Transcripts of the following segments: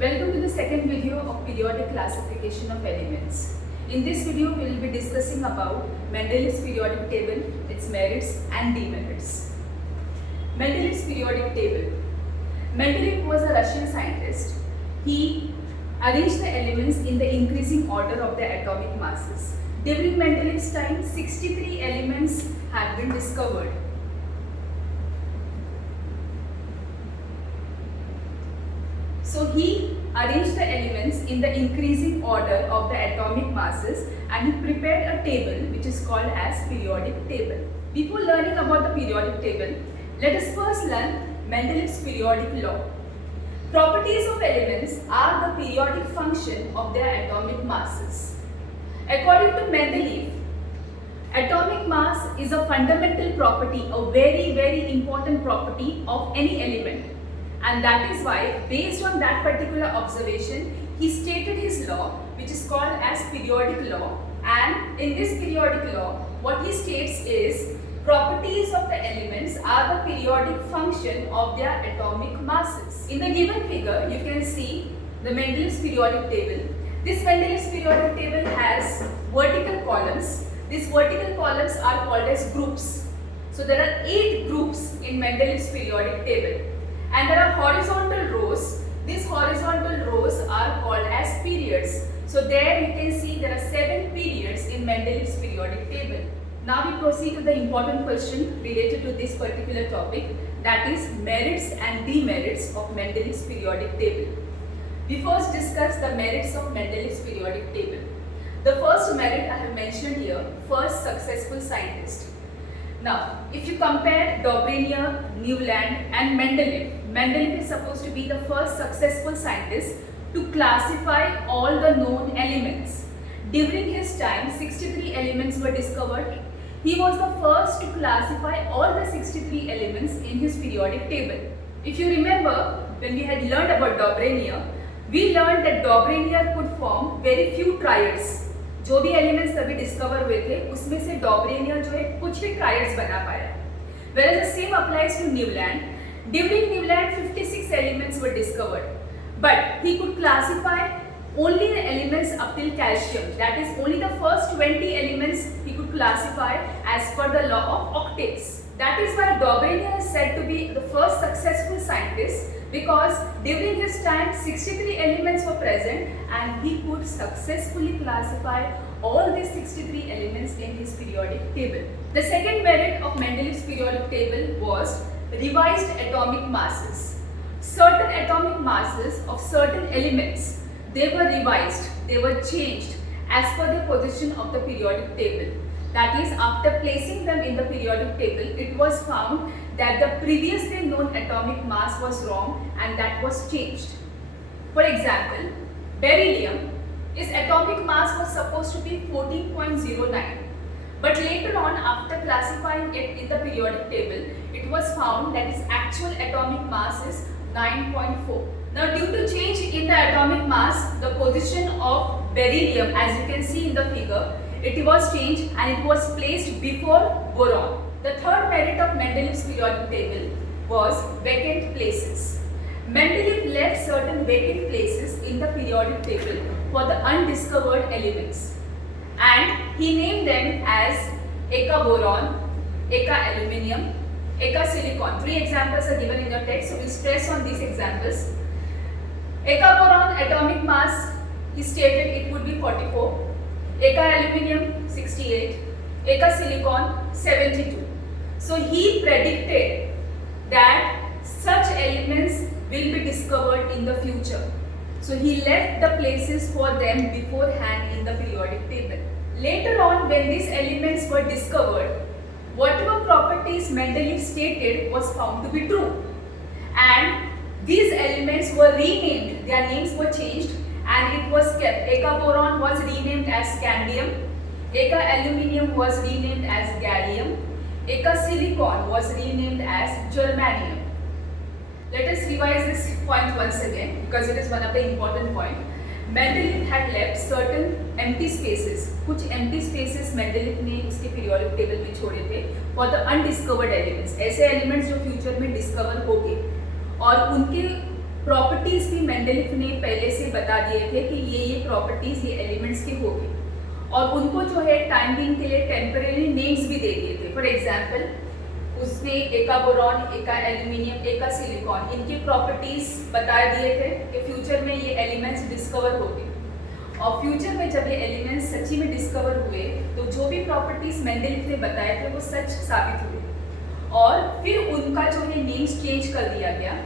Welcome to the second video of periodic classification of elements. In this video, we will be discussing about Mendeleev's periodic table, its merits and demerits. Mendeleev's periodic table. Mendeleev was a Russian scientist. He arranged the elements in the increasing order of their atomic masses. During Mendeleev's time, 63 elements had been discovered. So he arranged the elements in the increasing order of the atomic masses and he prepared a table which is called as periodic table. Before learning about the periodic table, let us first learn Mendeleev's periodic law. Properties of elements are the periodic function of their atomic masses. According to Mendeleev, atomic mass is a fundamental property, a very important property of any element. And that is why, based on that particular observation, he stated his law, which is called as periodic law. And in this periodic law, what he states is, properties of the elements are the periodic function of their atomic masses. In the given figure, you can see the Mendeleev's periodic table. This Mendeleev's periodic table has vertical columns. These vertical columns are called as groups. So there are 8 groups in Mendeleev's periodic table. And there are horizontal rows. These horizontal rows are called as periods. So there you can see there are 7 periods in Mendeleev's periodic table. Now we proceed to the important question related to this particular topic, that is merits and demerits of Mendeleev's periodic table. We first discuss the merits of Mendeleev's periodic table. The first merit I have mentioned here, first successful scientist. Now, if you compare Dobrynaya, Newland and Mendeleev, Mendeleev is supposed to be the first successful scientist to classify all the known elements. During his time, 63 elements were discovered. He was the first to classify all the 63 elements in his periodic table. If you remember, when we had learned about Dobrynaya, we learned that Dobrynaya could form very few triads. जो भी elements तभी discover हुए थे उसमें से डॉबरेनिया जो है कुछ ही ट्रायड्स बना पाया. Whereas the same applies to Newland. During Newland, 56 elements were discovered, but he could classify only the elements up till calcium. That is, only the first 20 elements he could classify as per the law of octaves. That is why Dobrynaya is said to be the first successful scientist, because during his time 63 elements were present and he could successfully classify all these 63 elements in his periodic table. The second merit of Mendeleev's periodic table was revised atomic masses. Certain atomic masses of certain elements, they were revised, they were changed as per the position of the periodic table. That is, after placing them in the periodic table, it was found that the previously known atomic mass was wrong and that was changed. For example, beryllium, its atomic mass was supposed to be 14.09. But later on, after classifying it in the periodic table, it was found that its actual atomic mass is 9.4. Now, due to change in the atomic mass, the position of beryllium, as you can see in the figure, it was changed and it was placed before boron. The third merit of Mendeleev's periodic table was vacant places. Mendeleev left certain vacant places in the periodic table for the undiscovered elements, and he named them as Eka boron, Eka aluminium, Eka silicon. 3 examples are given in your text, so we stress on these examples. Eka boron atomic mass, he stated it would be 44. Eka aluminium 68, Eka silicon 72. So he predicted that such elements will be discovered in the future. So he left the places for them beforehand in the periodic table. Later on, when these elements were discovered, whatever properties Mendeleev stated was found to be true. And these elements were renamed, their names were changed, and it was kept. Eka boron was renamed as scandium, Eka aluminium was renamed as gallium, Eka silicon was renamed as germanium. Let us revise this point once again because it is one of the important points. Mendeleev had left certain empty spaces. कुछ empty spaces Mendeleev ने उसके periodic table में छोड़े थे for the undiscovered elements. ऐसे elements जो future में discover होंगे और उनके प्रॉपर्टीज भी मेंडलीफ ने पहले से बता दिए थे कि ये प्रॉपर्टीज ये एलिमेंट्स के होंगे, और उनको जो है टाइम बीइंग के लिए टेम्परेरी नेम्स भी दे दिए थे। फॉर एग्जांपल उसने एका बोरॉन, एका एल्यूमिनियम, एका सिलिकॉन, इनकी प्रॉपर्टीज बता दिए थे कि फ्यूचर में ये एलिमेंट्स डिस्कवर होंगे, और फ्यूचर में जब ये एलिमेंट्स सच्ची में डिस्कवर हुए तो जो भी प्रॉपर्टीज मेंडलीफ ने बताए थे वो सच साबित हुए, और फिर उनका जो है नेम्स चेंज कर दिया गया।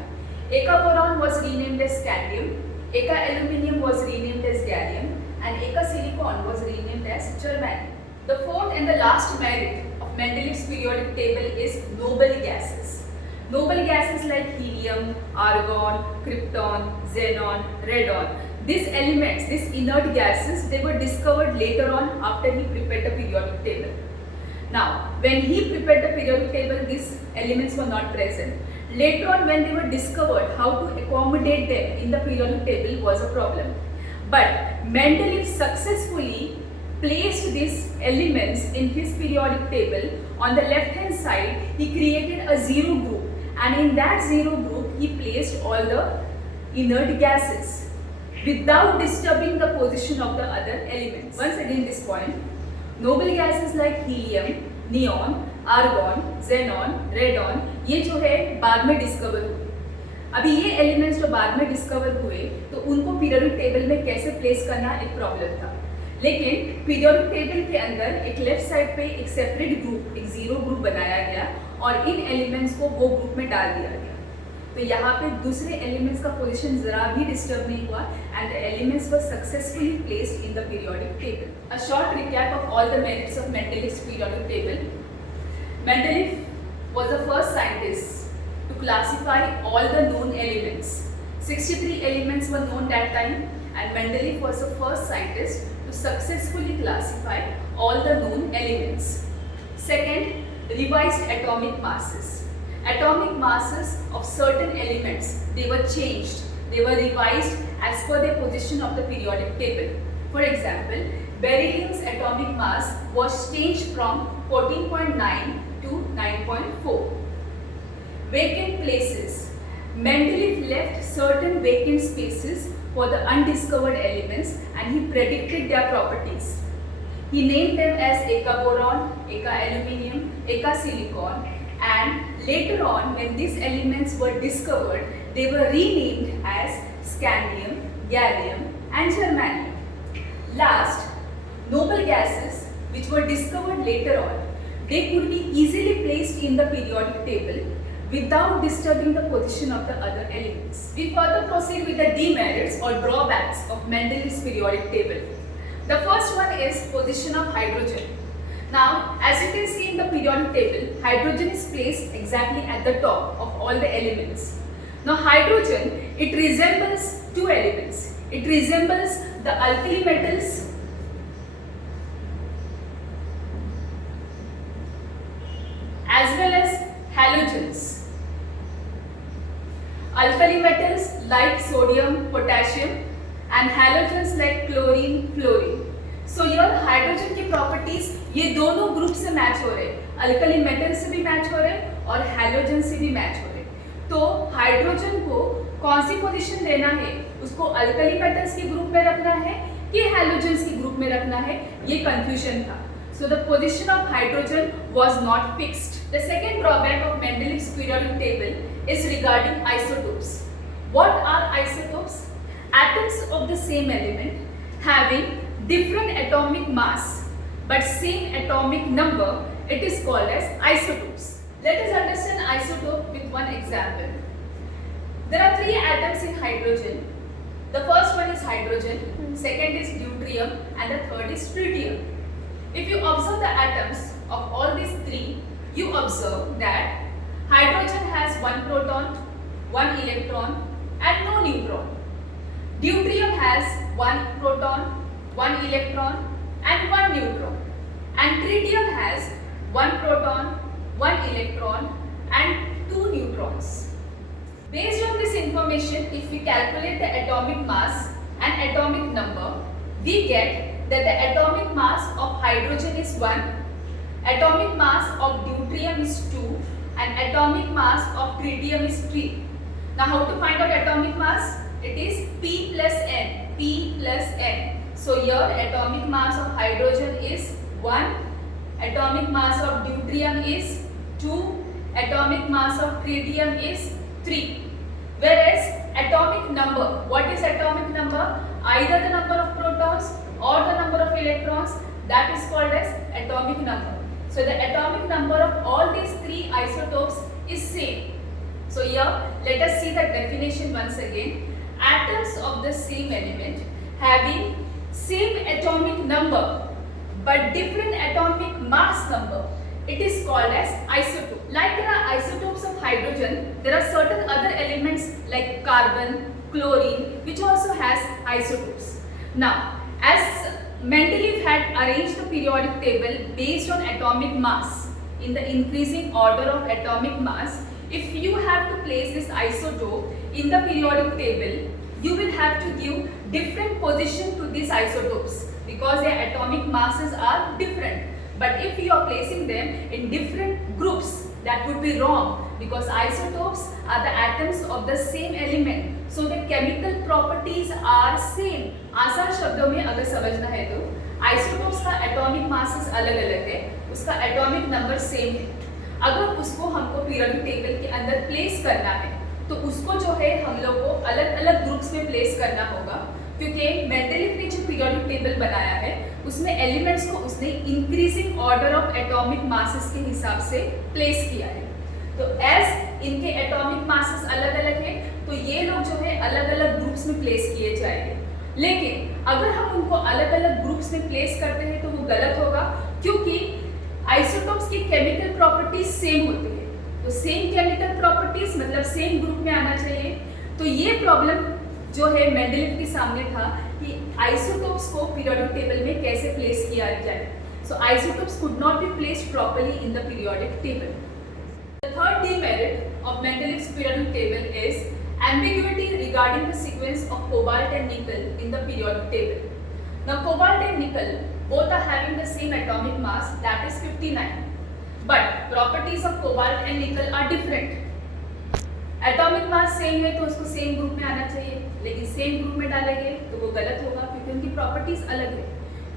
एका boron was renamed as scandium, एका aluminium was renamed as gallium, and एका silicon was renamed as germanium. The fourth and the last merit of Mendeleev's periodic table is noble gases. Noble gases like helium, argon, krypton, xenon, radon. These elements, these inert gases, they were discovered later on after he prepared the periodic table. Now, when he prepared the periodic table, these elements were not present. Later on, when they were discovered, how to accommodate them in the periodic table was a problem. But Mendeleev successfully placed these elements in his periodic table. On the left hand side, he created a zero group, and in that zero group, he placed all the inert gases without disturbing the position of the other elements. Once again, this point, noble gases like helium, neon, argon, xenon, radon, ये जो है बाद में discover हुए। अभी ये elements जो बाद में डिस्कवर हुए तो उनको पीरियोडिक टेबल में कैसे प्लेस करना एक प्रॉब्लम था, लेकिन पीरियोडिक टेबल के अंदर एक लेफ्ट साइड पे एक सेपरेट ग्रुप, एक जीरो ग्रुप बनाया गया और इन एलिमेंट्स को वो ग्रुप में डाल दिया गया। तो यहाँ पे दूसरे एलिमेंट्स का पोजीशन जरा भी डिस्टर्ब नहीं हुआ and the elements were successfully placed in the periodic table. A short recap of all the merits of Mendeleev's periodic table. Mendeleev was the first scientist to classify all the known elements. 63 elements were known that time, and Mendeleev was the first scientist to successfully classify all the known elements. Second, revised atomic masses. Atomic masses of certain elements, they were changed, they were revised as per their position of the periodic table. For example, beryllium's atomic mass was changed from 14.9 to 9.4. Vacant places. Mendeleev left certain vacant spaces for the undiscovered elements and he predicted their properties. He named them as Eka boron, Eka aluminium, Eka silicon, and later on when these elements were discovered, they were renamed as scandium, gallium and germanium. Last, noble gases which were discovered later on, they could be easily placed in the periodic table without disturbing the position of the other elements. We further proceed with the demerits or drawbacks of Mendeleev's periodic table. The first one is position of hydrogen. Now, as you can see in the periodic table, hydrogen is placed exactly at the top of all the elements. Now, hydrogen, it resembles two elements. It resembles the alkali metals as well as halogens. Alkali metals like sodium, potassium, and halogens like chlorine, fluorine. So here hydrogen की properties ये दोनों group से match हो रहे हैं, alkali metal से भी match हो रहे हैं और हैलोजन से भी मैच हो रहे हैं। तो हाइड्रोजन को कौन सी पोजीशन देना है, उसको अल्कली मेटल्स के ग्रुप में रखना है कि हैलोजेंस के ग्रुप में रखना है, ये कंफ्यूजन था। So the position of hydrogen was not fixed. The second drawback of Mendeleev's periodic table is regarding isotopes. What are isotopes? Atoms of the same element having different atomic mass but same atomic number, it is called as isotopes. Let us understand isotope with one example. There are three atoms in hydrogen. The first one is hydrogen, second is deuterium and the third is tritium. If you observe the atoms of all these three, you observe that hydrogen has one proton, one electron and no neutron. Deuterium has one proton, one electron and one neutron. And tritium has one proton, one electron and two neutrons. Based on this information, if we calculate the atomic mass and atomic number, we get that the atomic mass of hydrogen is 1, atomic mass of deuterium is 2 and atomic mass of tritium is 3. Now how to find out atomic mass? It is P plus N. P plus N. So your atomic mass of hydrogen is 1, atomic mass of deuterium is 2, atomic mass of tritium is 3. Whereas atomic number, what is atomic number? Either the number of protons or the number of electrons, that is called as atomic number. So the atomic number of all these three isotopes is same. So here let us see the definition once again. Atoms of the same element having same atomic number but different atomic mass number, it is called as isotope. Like there are isotopes of hydrogen, there are certain other elements like carbon, chlorine, which also has isotopes. Now, as Mendeleev had arranged the periodic table based on atomic mass in the increasing order of atomic mass, if you have to place this isotope in the periodic table, you will have to give different position to these isotopes because their atomic masses are different. But if you are placing them in different groups, that would be wrong because isotopes are the atoms of the same element. So the chemical properties are same. आसान शब्दों में अगर समझना है तो isotopes का atomic masses अलग-अलग है, उसका atomic number same है. अगर उसको हमको periodic table के अंदर place करना है तो उसको जो है हम लोग को अलग-अलग ग्रुप्स में प्लेस करना होगा क्योंकि मेंडलीव ने जो पीरियोडिक टेबल बनाया है उसमें एलिमेंट्स को उसने increasing order of atomic masses के हिसाब से प्लेस किया है. तो एज इनके एटॉमिक मासेस अलग-अलग है तो ये लोग जो है अलग-अलग ग्रुप्स में प्लेस किए जाएंगे. लेकिन अगर हम उनको अलग-अलग ग्रुप्स में प्लेस करते हैं तो वो गलत होगा क्योंकि आइसोटोप्स की केमिकल प्रॉपर्टीज सेम होती है. तो सेम केमिकल प्रॉपर्टीज मतलब सेम ग्रुप में आना चाहिए. तो ये प्रॉब्लम जो है मेंडलीव के सामने था कि आइसोटोप्स को पीरियोडिक टेबल में कैसे प्लेस किया जाए. So isotopes could not be placed properly in the periodic table. The third demerit of Mendeleev's periodic table is ambiguity regarding the sequence of cobalt and nickel in the periodic table. Now cobalt and nickel both are having the same atomic mass, that is 59. But properties of cobalt and nickel are different. Atomic mass same है तो उसको same group में आना चाहिए, लेकिन same group में डालेंगे तो वो गलत होगा क्योंकि उनकी प्रॉपर्टीज अलग है.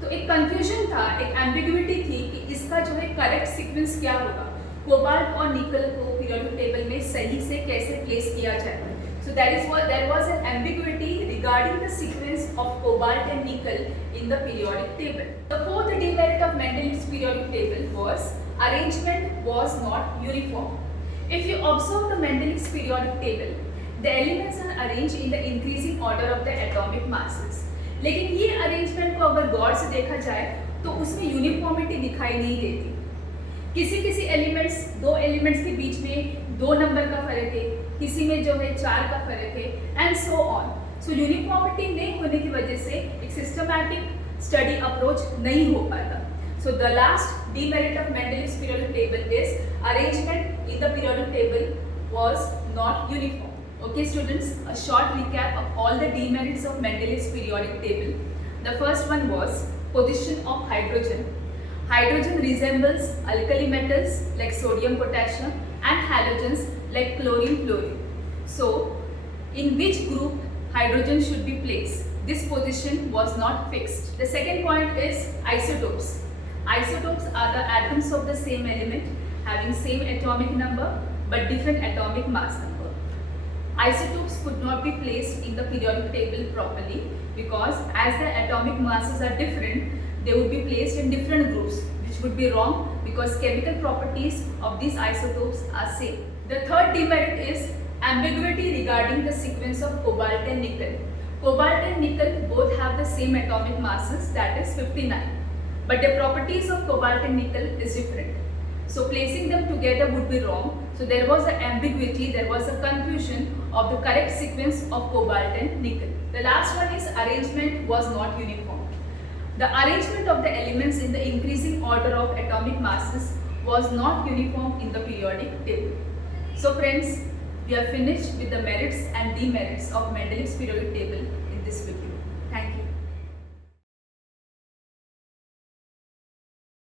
तो एक कंफ्यूजन था, एक एम्बिग्युइटी थी कि इसका जो है करेक्ट सीक्वेंस क्या होगा, कोबाल्ट और निकल को पीरियोडिक टेबल में सही से कैसे प्लेस किया जाए. So there was an ambiguity regarding the sequence of cobalt and nickel in the periodic table. The fourth demerit of Mendeleev's periodic table was arrangement was not uniform. If you observe the Mendeleev's periodic table, the elements are arranged in the increasing order of the atomic masses. लेकिन ये arrangement को अगर गौर से देखा जाए तो उसमें uniformity दिखाई नहीं देती. किसी एलिमेंट्स, दो एलिमेंट्स के बीच में 2 नंबर का फर्क है, किसी में जो है 4 का फर्क है, and so on. So uniformity नहीं होने की वजह से एक सिस्टमैटिक स्टडी अप्रोच नहीं हो पाता. So the last demerit of Mendeleev's periodic table is arrangement in the periodic table was not uniform. Okay students, a short recap of all the demerits of Mendeleev's periodic table. The first one was position of hydrogen. Hydrogen resembles alkali metals like sodium, potassium and halogens like chlorine, fluorine. So in which group hydrogen should be placed? This position was not fixed. The second point is isotopes. Isotopes are the atoms of the same element having same atomic number but different atomic mass number. Isotopes could not be placed in the periodic table properly because as the atomic masses are different, they would be placed in different groups, which would be wrong because chemical properties of these isotopes are same. The third demerit is ambiguity regarding the sequence of cobalt and nickel. Cobalt and nickel both have the same atomic masses, that is 59. But the properties of cobalt and nickel is different. So placing them together would be wrong. So there was an ambiguity, there was a confusion of the correct sequence of cobalt and nickel. The last one is arrangement was not uniform. The arrangement of the elements in the increasing order of atomic masses was not uniform in the periodic table. So friends, we are finished with the merits and demerits of Mendeleev's periodic table in this video.